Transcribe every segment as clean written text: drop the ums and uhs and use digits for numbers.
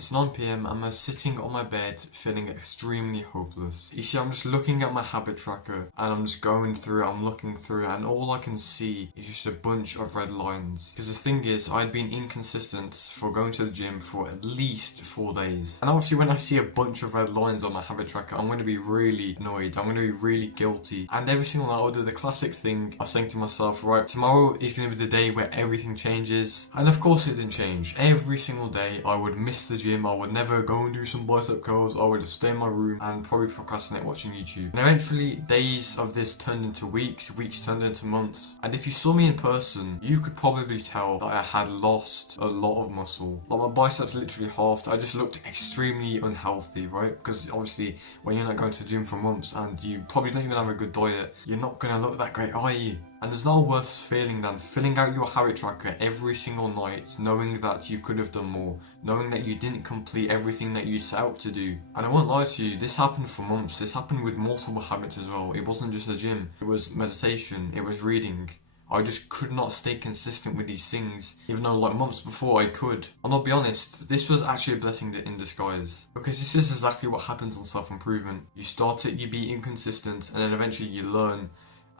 It's 9 p.m. and I'm sitting on my bed feeling extremely hopeless. You see, I'm just looking at my habit tracker and I'm just going through it, I'm looking through it, and all I can see is just a bunch of red lines. Because the thing is, I'd been inconsistent for going to the gym for at least 4 days. And obviously when I see a bunch of red lines on my habit tracker, I'm going to be really annoyed, I'm going to be really guilty. And every single night I'll do the classic thing of saying to myself, right, tomorrow is going to be the day where everything changes. And of course it didn't change. Every single day I would miss the gym, I would never go and do some bicep curls, I would just stay in my room and probably procrastinate watching YouTube. And eventually days of this turned into weeks, weeks turned into months. And if you saw me in person, you could probably tell that I had lost a lot of muscle. Like my biceps literally halved, I just looked extremely unhealthy, right? Because obviously when you're not going to the gym for months and you probably don't even have a good diet, you're not going to look that great, are you? And there's no worse feeling than filling out your habit tracker every single night, knowing that you could have done more, knowing that you didn't complete everything that you set out to do. And I won't lie to you, this happened for months. This happened with multiple habits as well. It wasn't just the gym, it was meditation, it was reading. I just could not stay consistent with these things, even though like months before I could. And I'll be honest, this was actually a blessing in disguise. Because this is exactly what happens on self-improvement. You start it, you be inconsistent, and then eventually you learn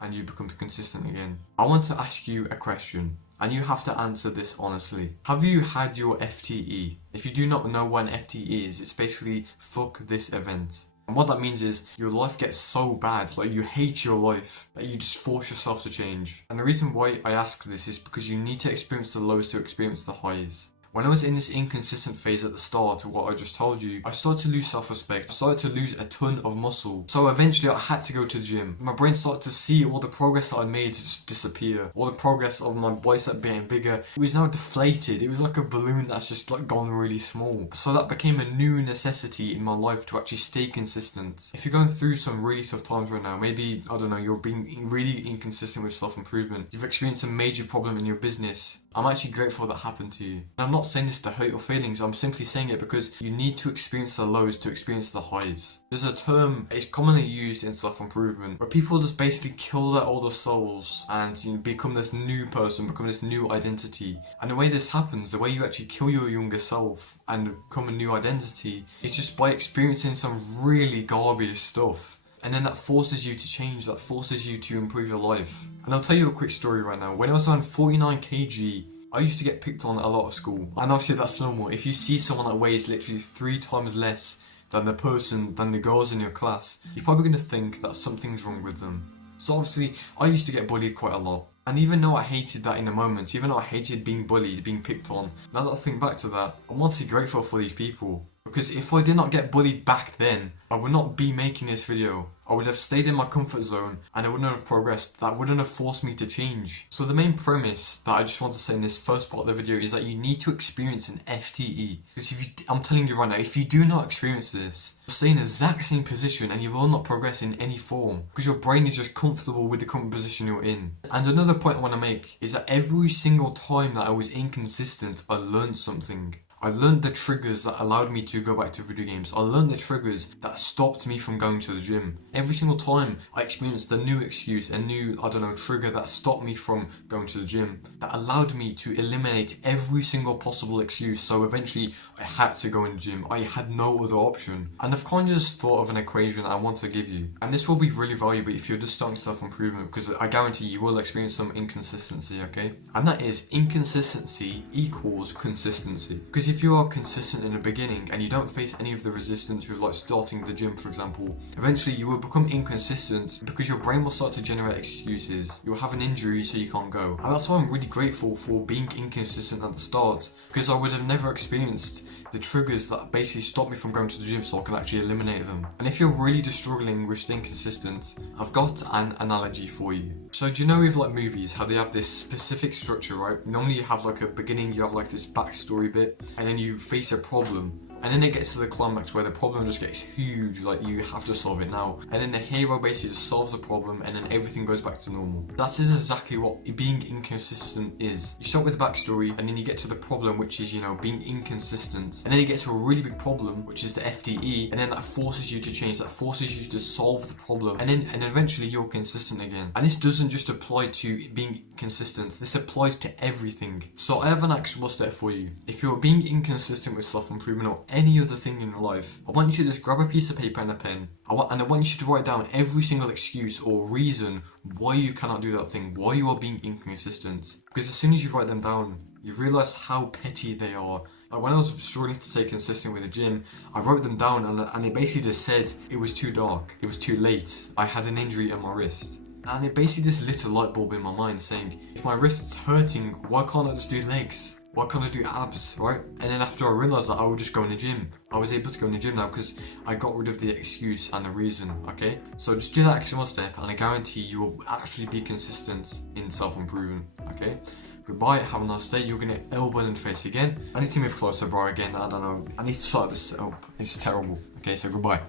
and you become consistent again. I want to ask you a question, and you have to answer this honestly. Have you had your F.T.E? If you do not know what an F.T.E is, it's basically fuck this event. And what that means is your life gets so bad, like you hate your life, that you just force yourself to change. And the reason why I ask this is because you need to experience the lows to experience the highs. When I was in this inconsistent phase at the start of what I just told you, I started to lose self-respect, I started to lose a ton of muscle. So eventually I had to go to the gym. My brain started to see all the progress that I'd made just disappear. All the progress of my bicep being bigger, it was now deflated. It was like a balloon that's just like gone really small. So that became a new necessity in my life to actually stay consistent. If you're going through some really tough times right now, maybe, I don't know, you're being really inconsistent with self-improvement, you've experienced a major problem in your business, I'm actually grateful that happened to you. And I'm not saying this to hurt your feelings, I'm simply saying it because you need to experience the lows to experience the highs. There's a term, it's commonly used in self-improvement, where people just basically kill their older selves and you become this new person, become this new identity. And the way this happens, the way you actually kill your younger self and become a new identity, is just by experiencing some really garbage stuff. And then that forces you to change, that forces you to improve your life. And I'll tell you a quick story right now. When I was around 49 kg, I used to get picked on a lot of school. And obviously that's normal. If you see someone that weighs literally 3 times less than the girls in your class, you're probably going to think that something's wrong with them. So obviously, I used to get bullied quite a lot. And even though I hated that in the moment, even though I hated being bullied, being picked on, now that I think back to that, I'm honestly grateful for these people. Because if I did not get bullied back then, I would not be making this video. I would have stayed in my comfort zone and I wouldn't have progressed. That wouldn't have forced me to change. So the main premise that I just want to say in this first part of the video is that you need to experience an F.T.E. Because I'm telling you right now, if you do not experience this, you'll stay in the exact same position and you will not progress in any form. Because your brain is just comfortable with the current position you're in. And another point I want to make is that every single time that I was inconsistent, I learned something. I learned the triggers that allowed me to go back to video games. I learned the triggers that stopped me from going to the gym. Every single time I experienced a new excuse, a new, trigger that stopped me from going to the gym, that allowed me to eliminate every single possible excuse. So eventually I had to go in the gym. I had no other option. And I've kind of just thought of an equation I want to give you. And this will be really valuable if you're just starting self-improvement, because I guarantee you will experience some inconsistency, okay? And that is inconsistency equals consistency. Because if you are consistent in the beginning and you don't face any of the resistance with like starting the gym, for example, eventually you will become inconsistent because your brain will start to generate excuses. You'll have an injury so you can't go. And that's why I'm really grateful for being inconsistent at the start, because I would have never experienced the triggers that basically stop me from going to the gym so I can actually eliminate them. And if you're really just struggling with staying consistent, I've got an analogy for you. So do you know with like movies, how they have this specific structure, right? Normally you have like a beginning, you have like this backstory bit, and then you face a problem. And then it gets to the climax where the problem just gets huge, like you have to solve it now. And then the hero basically just solves the problem and then everything goes back to normal. That is exactly what being inconsistent is. You start with the backstory and then you get to the problem, which is, being inconsistent. And then you get to a really big problem, which is the F.T.E. And then that forces you to change, that forces you to solve the problem. And eventually you're consistent again. And this doesn't just apply to being consistent, this applies to everything. So I have an actionable step for you. If you're being inconsistent with self-improvement or any other thing in your life, I want you to just grab a piece of paper and a pen. I want you to write down every single excuse or reason why you cannot do that thing, why you are being inconsistent. Because as soon as you write them down, you realise how petty they are. Like when I was struggling to stay consistent with the gym, I wrote them down and it basically just said it was too dark, it was too late, I had an injury on my wrist. And it basically just lit a light bulb in my mind saying, if my wrist's hurting, why can't I just do legs? Why can't I do abs, right? And then after I realised that, I would just go in the gym. I was able to go in the gym now because I got rid of the excuse and the reason, okay? So just do that extra one step and I guarantee you will actually be consistent in self-improvement, okay? Goodbye, have a nice day. You're gonna elbow in the face again. I need to move closer, bro, again. I don't know. I need to start this up. It's terrible. Okay, so goodbye.